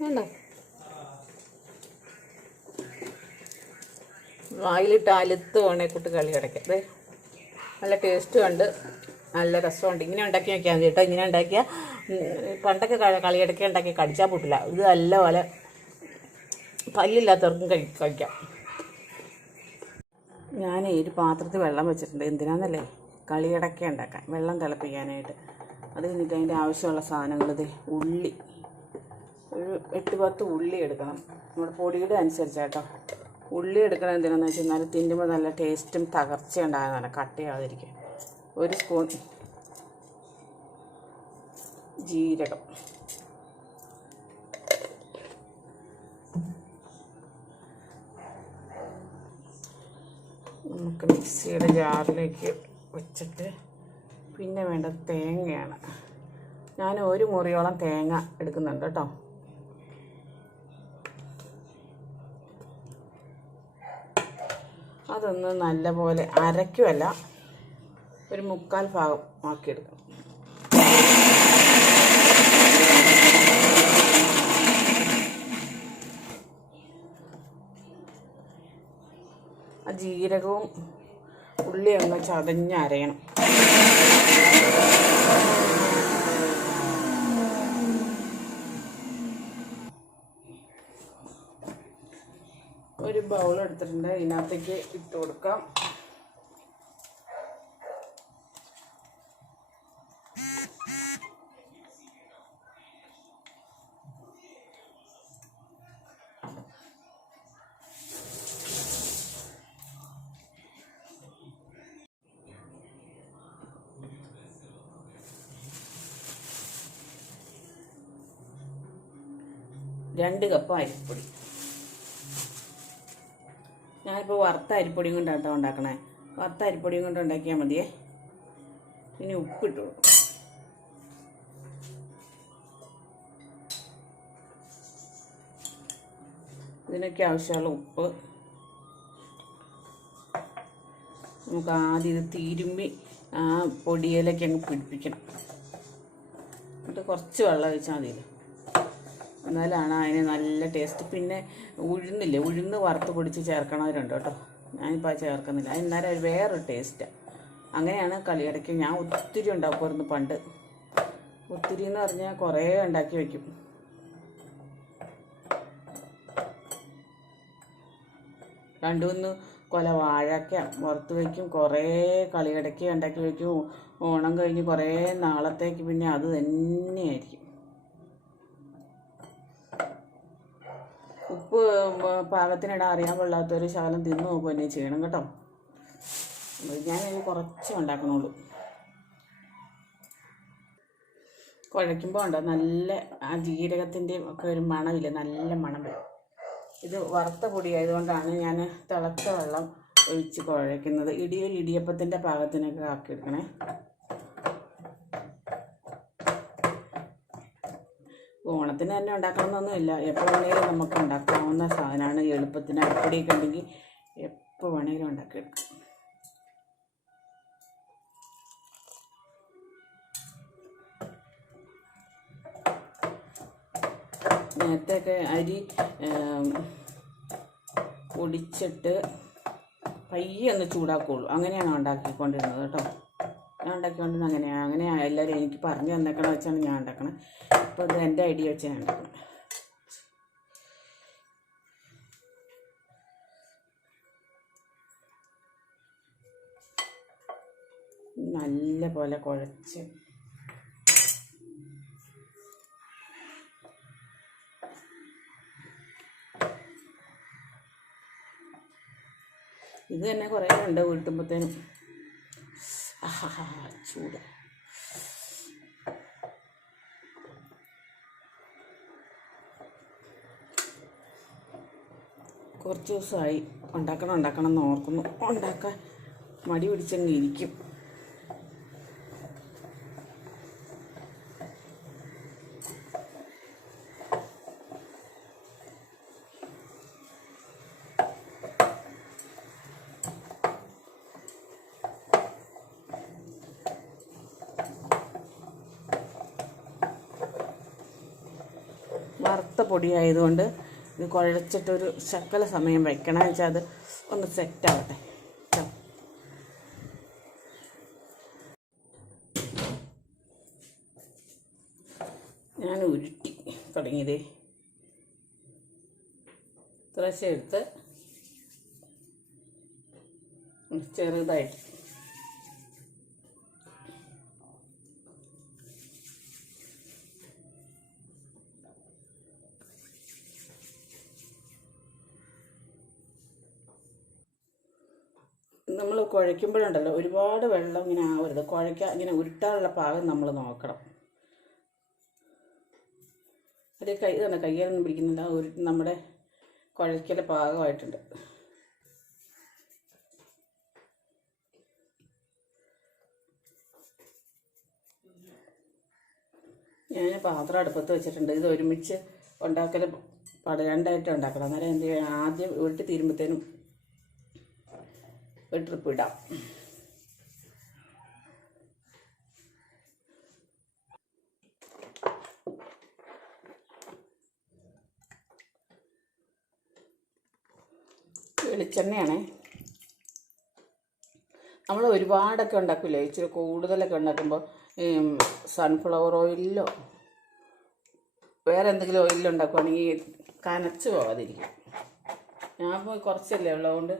വേണ്ട വായിലിട്ട് അലുത്ത് വേണേ കൂട്ട് കളി കിടക്കാം. അതെ നല്ല ടേസ്റ്റും ഉണ്ട്, നല്ല രസമുണ്ട്. ഇങ്ങനെ ഉണ്ടാക്കി നോക്കിയാൽ മതി കേട്ടോ. ഇങ്ങനെ ഉണ്ടാക്കിയാൽ പണ്ടൊക്കെ കളി കിടക്കുക ഉണ്ടാക്കി കടിച്ചാൽ പൊട്ടില്ല. ഇത് നല്ല പോലെ പല്ലില്ലാത്തവർക്കും കഴിക്കാം. ഞാൻ ഒരു പാത്രത്തിൽ വെള്ളം വെച്ചിട്ടുണ്ട്. എന്തിനാണെന്നല്ലേ, കളിയടക്ക ഉണ്ടാക്കാൻ വെള്ളം തിളപ്പിക്കാനായിട്ട്. അത് കഴിഞ്ഞിട്ട് അതിൻ്റെ ആവശ്യമുള്ള സാധനങ്ങൾ ഇത് ഉള്ളി, ഒരു 8-10 ഉള്ളി എടുക്കണം. നമ്മുടെ പൊടിയുടെ അനുസരിച്ചാട്ടോ ഉള്ളി എടുക്കണം. എന്തിനാണെന്ന് വെച്ച് കഴിഞ്ഞാൽ തിന്നുമ്പോൾ നല്ല ടേസ്റ്റും തകർച്ച ഉണ്ടാകുന്നതാണ്, കട്ടയാതിരിക്കും. 1 സ്പൂൺ ജീരകം, നമുക്ക് മിക്സിയുടെ ജാറിലേക്ക് വെച്ചിട്ട് പിന്നെ വേണ്ടത് തേങ്ങയാണ്. ഞാൻ 1 മുറിയോളം തേങ്ങ എടുക്കുന്നുണ്ട് കേട്ടോ. അതൊന്ന് നല്ലപോലെ അരയ്ക്കുമല്ല, ഒരു 1/4 ഭാഗം ആക്കിയെടുക്കണം. ആ ജീരകവും ഉള്ളിയും ഒന്ന് ചതഞ്ഞരയണം. ഒരു ബൗൾ എടുത്തിട്ടുണ്ട്, ഇതിനകത്തേക്ക് ഇട്ട് കൊടുക്കാം. രണ്ട് കപ്പ് അരിപ്പൊടി. ഞാനിപ്പോൾ വറുത്ത അരിപ്പൊടിയും കൊണ്ടാട്ടോ ഉണ്ടാക്കണേ. വറുത്ത അരിപ്പൊടിയും കൊണ്ട് ഉണ്ടാക്കിയാൽ മതിയേ. ഇനി ഉപ്പിട്ട് കൊടുക്കും. ഇതിനൊക്കെ ആവശ്യമുള്ള ഉപ്പ് നമുക്ക് ആദ്യം ഇത് തിരുമ്മി ആ പൊടിയിലേക്ക് അങ്ങ് പിടിപ്പിക്കണം. എന്നിട്ട് കുറച്ച് വെള്ളം ഒഴിച്ചാൽ മതിയല്ലോ, എന്നാലാണ് അതിന് നല്ല ടേസ്റ്റ്. പിന്നെ ഉഴുന്നില്ലേ, ഉഴുന്ന് വറുത്ത് പൊടിച്ച് ചേർക്കണവരുണ്ട് കേട്ടോ. ഞാനിപ്പോൾ അത് ചേർക്കുന്നില്ല. എന്നാലും അത് വേറൊരു ടേസ്റ്റാണ്. അങ്ങനെയാണ് കളിയടയ്ക്ക്. ഞാൻ ഒത്തിരി ഉണ്ടാക്കുമായിരുന്നു പണ്ട്. ഒത്തിരി എന്ന് പറഞ്ഞാൽ കുറേ ഉണ്ടാക്കി വയ്ക്കും. രണ്ട് മൂന്ന് കൊല വാഴയ്ക്ക വറുത്ത് വയ്ക്കും. കുറേ കളിയടയ്ക്ക് ഉണ്ടാക്കി വയ്ക്കും. ഓണം കഴിഞ്ഞ് കുറേ നാളത്തേക്ക് പിന്നെ അത് തന്നെയായിരിക്കും. ഉപ്പ് പാകത്തിനിടാൻ അറിയാൻ കൊള്ളാത്തൊരു ശകലം തിന്ന് നോക്കുക തന്നെ ചെയ്യണം കേട്ടോ. ഞാനിത് കുറച്ച് ഉണ്ടാക്കണുള്ളൂ. കുഴയ്ക്കുമ്പോൾ ഉണ്ടോ നല്ല ആ ജീരകത്തിൻ്റെ ഒക്കെ ഒരു മണമില്ല, നല്ല മണം വരും. ഇത് വറുത്ത പൊടി ആയതുകൊണ്ടാണ് ഞാൻ തിളച്ച വെള്ളം ഒഴിച്ച് കുഴയ്ക്കുന്നത്. ഇടിയപ്പത്തിൻ്റെ പാകത്തിനൊക്കെ ആക്കിയെടുക്കണേ. ഓണത്തിന് തന്നെ ഉണ്ടാക്കണമെന്നൊന്നുമില്ല, എപ്പോൾ വേണമെങ്കിലും നമുക്ക് ഉണ്ടാക്കാവുന്ന സാധനമാണ്. എളുപ്പത്തിന് അരിപ്പൊടിയൊക്കെ ഉണ്ടെങ്കിൽ എപ്പോൾ വേണമെങ്കിലും ഉണ്ടാക്കിയെടുക്കാം. നേരത്തെയൊക്കെ അരി പൊടിച്ചിട്ട് പയ്യെ ഒന്ന് ചൂടാക്കുകയുള്ളൂ. അങ്ങനെയാണ് ഉണ്ടാക്കിക്കൊണ്ടിരുന്നത് കേട്ടോ. ഞാൻ ഉണ്ടാക്കിക്കൊണ്ടിരുന്നത് അങ്ങനെയാണ് എല്ലാവരും എനിക്ക് പറഞ്ഞു തന്നേക്കണ വെച്ചാണ് ഞാൻ ഉണ്ടാക്കണത്. ഇപ്പോൾ ഇത് എൻ്റെ ഐഡിയ വെച്ച് ഞാൻ ഉണ്ടാക്കണം. നല്ല പോലെ കുഴച്ച് ഇത് തന്നെ കുറേ ഉണ്ട് വീട്ടുമ്പോഴത്തേനും. ചൂട്. കുറച്ച് ദിവസമായി ഉണ്ടാക്കണം എന്ന് ഓർക്കുന്നു. ഉണ്ടാക്കാൻ മടി പിടിച്ചങ്ങ് ഇരിക്കും. വറുത്ത വറുത്ത പൊടിയായതുകൊണ്ട് ഇത് കുഴച്ചിട്ടൊരു ശകല സമയം വെക്കണം വെച്ചാൽ അത് ഒന്ന് സെറ്റാവട്ടെ. ഞാൻ ഉരുട്ടി തുടങ്ങിയതേ കുറച്ച് എടുത്ത് ചെറുതായിട്ട് നമ്മൾ കുഴയ്ക്കുമ്പോഴുണ്ടല്ലോ ഒരുപാട് വെള്ളം ഇങ്ങനെ ആവരുത്. ഇങ്ങനെ ഉരുട്ടാനുള്ള പാകം നമ്മൾ നോക്കണം. ഒരു ഇതാണ് കയ്യാലൊന്നും പിടിക്കുന്നില്ല. നമ്മുടെ കുഴയ്ക്കൽ പാകമായിട്ടുണ്ട്. ഞാൻ പാത്രം അടുപ്പത്ത് വെച്ചിട്ടുണ്ട്. ഇത് ഒരുമിച്ച് ഉണ്ടാക്കൽ രണ്ടായിട്ട് ഉണ്ടാക്കണം. അന്നേരം എന്ത് ചെയ്യണം, ആദ്യം ഉരുട്ടി തീരുമ്പോഴത്തേനും ഒരു ട്രിപ്പ് ഇടാം. വെളിച്ചെണ്ണയാണേ. നമ്മൾ ഒരുപാടൊക്കെ ഉണ്ടാക്കില്ലേ, ഇച്ചിരി കൂടുതലൊക്കെ ഉണ്ടാക്കുമ്പോൾ സൺഫ്ലവർ ഓയിലിലോ വേറെ എന്തെങ്കിലും ഓയിലിലോ ഉണ്ടാക്കുവാണെങ്കിൽ കനച്ച് പോകാതിരിക്കും. ഞാൻ കുറച്ചല്ലേ ഉള്ളതുകൊണ്ട്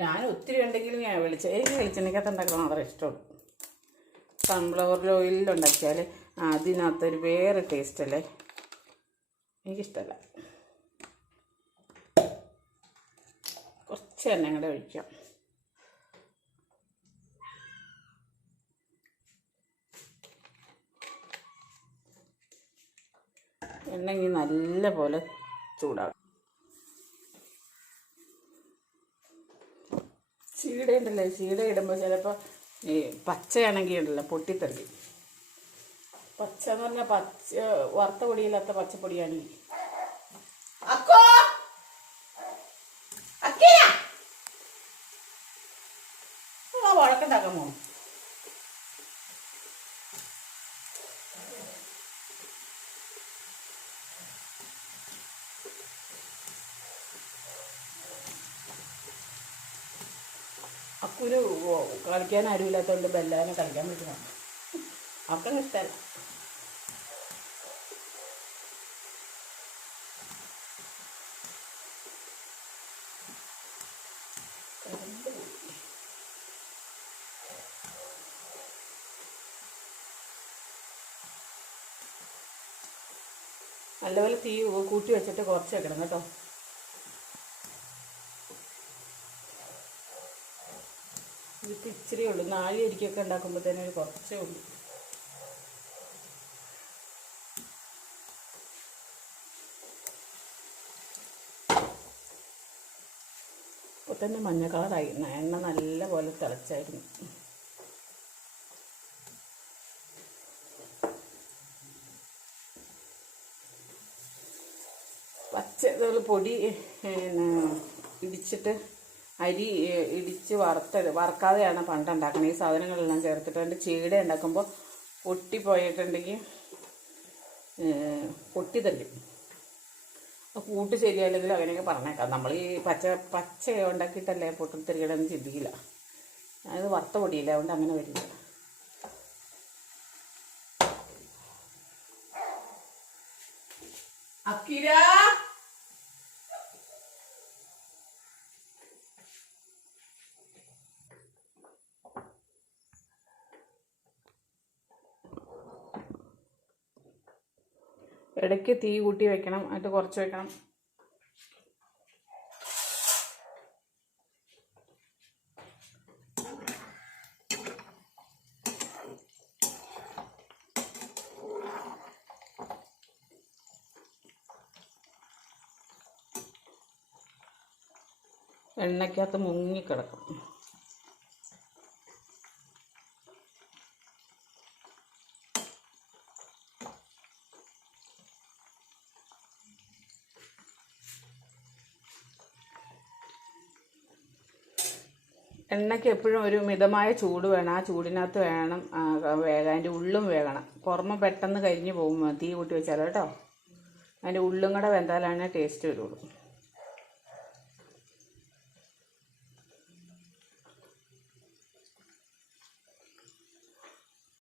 ഞാൻ ഒത്തിരി ഉണ്ടെങ്കിലും എനിക്ക് വെളിച്ചെണ്ണയ്ക്കകത്ത് ഉണ്ടാക്കാൻ മാത്രമേ ഇഷ്ടമുള്ളൂ. സൺഫ്ലവർ ഓയിലിലുണ്ടാക്കിയാൽ അതിനകത്തൊരു വേറെ ടേസ്റ്റ് അല്ലേ, എനിക്കിഷ്ടമല്ല. കുറച്ച് എണ്ണ കൂടെ ഒഴിക്കാം. എണ്ണ ഇനി നല്ല പോലെ ചൂടാകും. ചീട ഉണ്ടല്ലേ, ചീട ഇടുമ്പോൾ ചിലപ്പോൾ ഈ പച്ചയാണെങ്കിൽ ഉണ്ടല്ലോ പൊട്ടിത്തെറി. പച്ച എന്ന് പറഞ്ഞാൽ വറുത്ത പൊടിയില്ലാത്ത പച്ചപ്പൊടിയാണെങ്കിൽ വഴക്കുണ്ടാക്കാമോ? അക്കുരു കളിക്കാൻ ആരുമില്ലാത്തതുകൊണ്ട് ബെല്ലാനെ കളിക്കാൻ പറ്റുന്നു. അവർക്കൊന്നും ഇഷ്ടമല്ല. നല്ലപോലെ തീ കൂട്ടി വെച്ചിട്ട് കുറച്ച് വെക്കണം കേട്ടോ. ഇതിപ്പോൾ ഇച്ചിരി ഉള്ളൂ. നാഴി അരിക്കൊക്കെ ഉണ്ടാക്കുമ്പോഴത്തേനും ഒരു കുറച്ചേ ഉള്ളൂ. ഇപ്പോൾ തന്നെ മഞ്ഞ കളറായി. എണ്ണ നല്ല പോലെ തിളച്ചായിരുന്നു. പച്ച പൊടി ഇടിച്ചിട്ട് അരി ഇടിച്ച് വറക്കാതെയാണ് പണ്ട് ഉണ്ടാക്കുന്നത്. ഈ സാധനങ്ങളെല്ലാം ചേർത്തിട്ട് അതിൻ്റെ ചീട ഉണ്ടാക്കുമ്പോൾ പൊട്ടിപ്പോയിട്ടുണ്ടെങ്കിൽ പൊട്ടിത്തെറിക്കും. കൂട്ട് ശരിയല്ലെങ്കിൽ അങ്ങനെയൊക്കെ പറഞ്ഞേക്കാം. നമ്മൾ ഈ പച്ച ഉണ്ടാക്കിയിട്ടല്ലേ പൊട്ടിത്തെറിക്കണമെന്ന് ചിന്തിക്കില്ല. അത് വറുത്ത പൊടിയില്ല, അതുകൊണ്ട് അങ്ങനെ വരില്ല. അക്കിര ഇടയ്ക്ക് തീ കൂട്ടി വെക്കണം, എന്നിട്ട് കുറച്ച് വെക്കണം. എണ്ണയ്ക്കകത്ത് മുങ്ങിക്കിടക്കും. എണ്ണയ്ക്ക് എപ്പോഴും ഒരു മിതമായ ചൂട് വേണം. ആ ചൂടിനകത്ത് വേണം വേകാൻ. അതിൻ്റെ ഉള്ളും വേകണം. പുറമെ പെട്ടെന്ന് കരിഞ്ഞു പോകും തീ കൂട്ടി വെച്ചാൽ കേട്ടോ. അതിൻ്റെ ഉള്ളും കൂടെ വെന്താലാണ് ടേസ്റ്റ് വരുള്ളൂ.